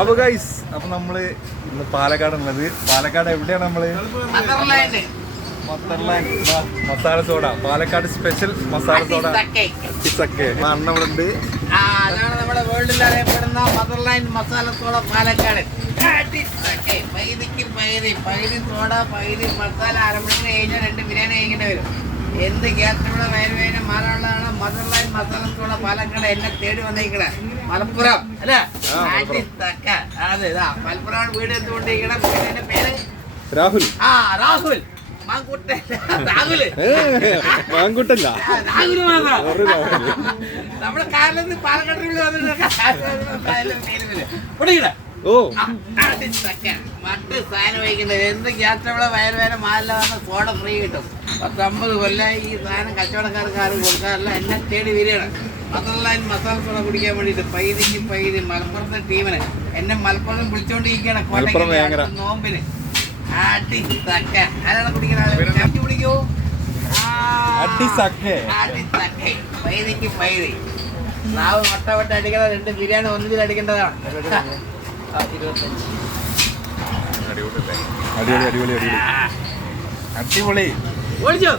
അപ്പൊ ഗൈസ്, അപ്പൊ നമ്മള് ഇന്ന് പാലക്കാടുള്ളത്. പാലക്കാട് എവിടെയാണ് നമ്മള്? Motherland masala soda. Palakkad special masala soda അട്ടിസക്കെ. അണ്ണ ഇവിടെ ഉണ്ട്. അതാണ് നമ്മുടെ വേൾഡിൽ അറിയപ്പെടുന്ന മദർലാൻഡ് മസാല സോഡ പാലക്കാട്. പകുതി സോഡ പകുതി മസാല. അരമണിക്കൂർ കഴിഞ്ഞാൽ 2 ബിരിയാണി കഴിക്കേണ്ടി വരും. എന്ത് ഗ്യാസിനുള്ള വയറുവേദന മാറാനുള്ളതാണ് മദർലാൻഡ് മസാല സോഡ പാലക്കാട്. എന്നെ തേടി വന്നേക്കണ മലപ്പുറം അല്ല, അതെ മലപ്പുറം വീട് എന്തുകൊണ്ടിരിക്കണം. വീടിന്റെ പേര് രാഹുൽ. രാഹുൽ മാങ്കുട്ടല്ല, നമ്മുടെ കാലത്ത് പാലക്കാട് മറ്റ് സാധനം വയ്ക്കുന്നത്. എന്ത് ഗ്യാസ് ട്രബിള് വയറുവേദന മാലില്ല വന്ന സോഡ ഫ്രീ കിട്ടും. 10-50 കൊല്ലമായി ഈ സാധനം കച്ചവടക്കാർക്ക് ആരും കൊടുക്കാറില്ല. എന്നെ തേടി വരികയാണ് മദർലാൻഡ് മസാല സോഡ കുടിക്കാൻ വേണ്ടിയിട്ട്. പൈതി മലപ്പുറത്തെ ടീമിന് എന്നെ മലപ്പുറം വിളിച്ചോണ്ടിരിക്കുകയാണ്. കോട്ടയം നോമ്പിന് നാവ് വട്ട അടിക്കണ 2 ബിരിയാണി ഒന്നിൽ അടിക്കേണ്ടതാണ്. അടിപൊളി. ഓടിച്ചോ